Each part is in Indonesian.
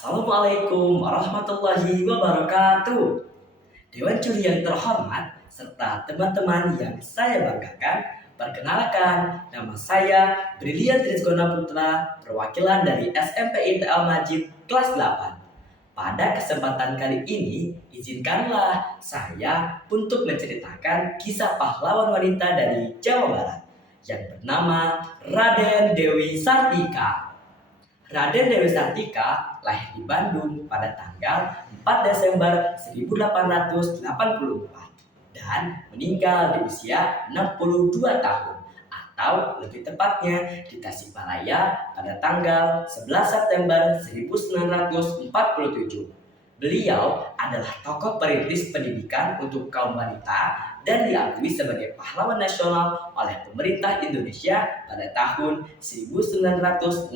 Assalamualaikum warahmatullahi wabarakatuh. Dewan juri yang terhormat serta teman-teman yang saya banggakan, perkenalkan nama saya Brilian Trizkona Putra, perwakilan dari SMP Al Majid kelas 8. Pada kesempatan kali ini, izinkanlah saya untuk menceritakan kisah pahlawan wanita dari Jawa Barat yang bernama Raden Dewi Sartika. Raden Dewi Sartika lahir di Bandung pada tanggal 4 Desember 1884 dan meninggal di usia 62 tahun atau lebih tepatnya di Tasikmalaya pada tanggal 11 September 1947. Beliau adalah tokoh perintis pendidikan untuk kaum wanita dan diakui sebagai pahlawan nasional oleh pemerintah Indonesia pada tahun 1966.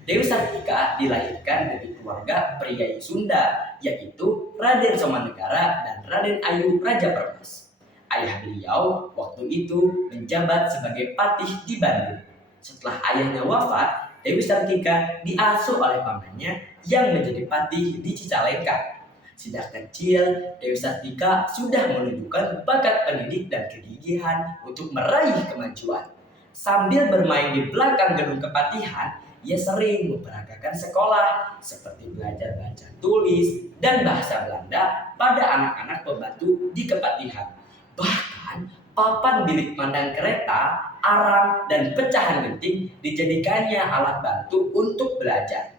Dewi Sartika dilahirkan dari keluarga priai Sunda, yaitu Raden Somanegara dan Raden Ayu Raja Permas. Ayah beliau waktu itu menjabat sebagai patih di Bandung. Setelah ayahnya wafat, Dewi Sartika diasuh oleh pamannya yang menjadi patih di Cicalengka. Sejak kecil, Dewi Sartika sudah menunjukkan bakat pendidik dan kegigihan untuk meraih kemajuan. Sambil bermain di belakang gedung kepatihan, ia sering memperagakan sekolah seperti belajar baca tulis dan bahasa Belanda pada anak-anak pembantu di kepatihan. Bahkan papan bilik pandang kereta, arang, dan pecahan genting dijadikannya alat bantu untuk belajar.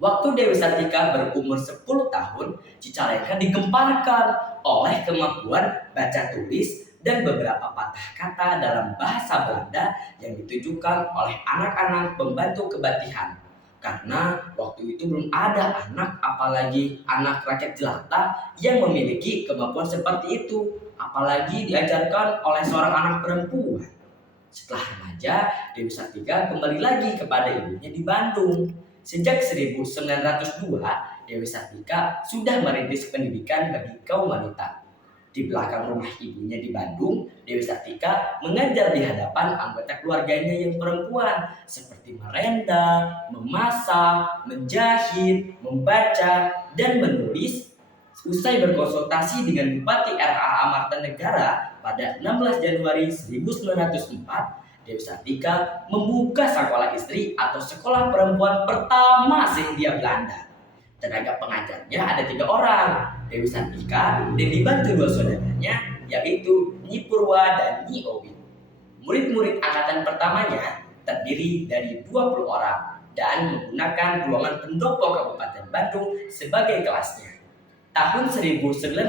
Waktu Dewi Sartika berumur 10 tahun, Cicalengka digemparkan oleh kemampuan baca tulis dan beberapa patah kata dalam bahasa Belanda yang ditujukan oleh anak-anak pembantu kepatihan. Karena waktu itu belum ada anak, apalagi anak rakyat jelata yang memiliki kemampuan seperti itu, apalagi diajarkan oleh seorang anak perempuan. Setelah remaja, Dewi Sartika kembali lagi kepada ibunya di Bandung. Sejak 1902, Dewi Sartika sudah merintis pendidikan bagi kaum wanita. Di belakang rumah ibunya di Bandung, Dewi Sartika mengajar di hadapan anggota keluarganya yang perempuan seperti merenda, memasak, menjahit, membaca, dan menulis. Usai berkonsultasi dengan Bupati R.A. Amartanegara pada 16 Januari 1904, Dewi Sartika membuka sekolah istri atau sekolah perempuan pertama se-Hindia Belanda. Tenaga pengajarnya ada 3 orang, Dewi Sartika, dan dibantu 2 saudaranya, yaitu Nyi Purwa dan Nyi Owin. Murid-murid angkatan pertamanya terdiri dari 20 orang dan menggunakan ruangan pendopo Kabupaten Bandung sebagai kelasnya. Tahun 1905,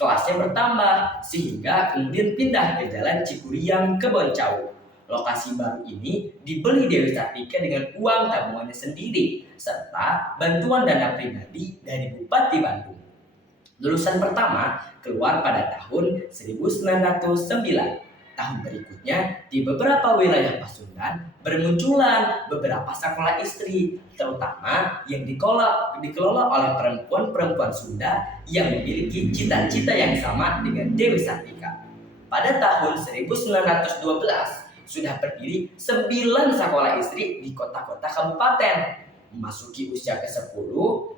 kelasnya bertambah sehingga kemudian pindah ke Jalan Cikuriang Keboncau. Lokasi baru ini dibeli Dewi Sartika dengan uang tabungannya sendiri serta bantuan dana pribadi dari Bupati Bandung. Lulusan pertama keluar pada tahun 1909. Tahun berikutnya, di beberapa wilayah Pasundan bermunculan beberapa sekolah istri, terutama yang dikelola oleh perempuan-perempuan Sunda yang memiliki cita-cita yang sama dengan Dewi Sartika. Pada tahun 1912, sudah berdiri 9 sekolah istri di kota-kota kabupaten. Memasuki usia ke-10,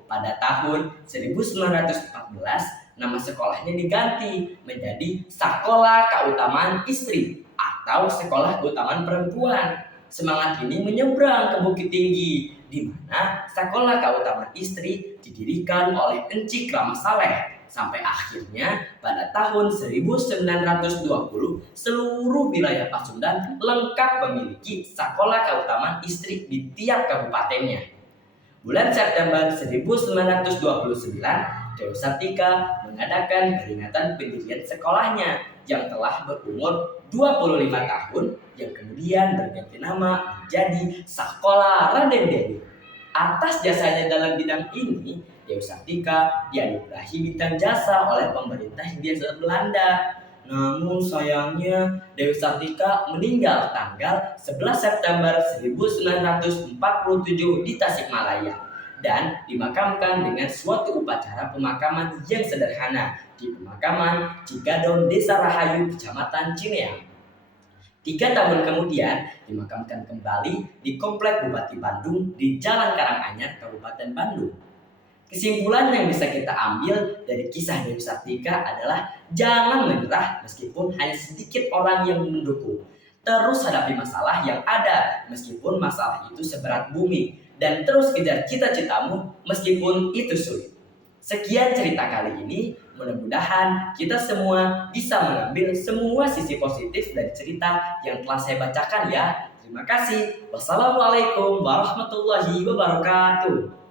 pada tahun 1914, nama sekolahnya diganti menjadi Sekolah Keutamaan Istri atau Sekolah Keutamaan Perempuan. Semangat ini menyeberang ke Bukit Tinggi, di mana Sekolah Keutamaan Istri didirikan oleh Encik Rama Saleh. Sampai akhirnya pada tahun 1920 seluruh wilayah Pasundan lengkap memiliki Sekolah Keutamaan Istri di tiap kabupatennya. Bulan September 1929, Dewi Sartika mengadakan peringatan pendirian sekolahnya yang telah berumur 25 tahun yang kemudian berganti nama menjadi Sekolah Raden Dewi. Atas jasanya dalam bidang ini, Dewi Sartika dianugerahi bintang jasa oleh pemerintah Hindia Belanda. Namun sayangnya Dewi Sartika meninggal tanggal 11 September 1947 di Tasikmalaya dan dimakamkan dengan suatu upacara pemakaman yang sederhana di pemakaman Cigadon, Desa Rahayu, Kecamatan Cineang. 3 tahun kemudian dimakamkan kembali di Komplek Bupati Bandung di Jalan Karanganyar, Kabupaten Bandung. Kesimpulan yang bisa kita ambil dari kisah Dewi Sartika adalah jangan menyerah meskipun hanya sedikit orang yang mendukung. Terus hadapi masalah yang ada meskipun masalah itu seberat bumi. Dan terus kejar cita-citamu meskipun itu sulit. Sekian cerita kali ini. Mudah-mudahan kita semua bisa mengambil semua sisi positif dari cerita yang telah saya bacakan ya. Terima kasih. Wassalamualaikum warahmatullahi wabarakatuh.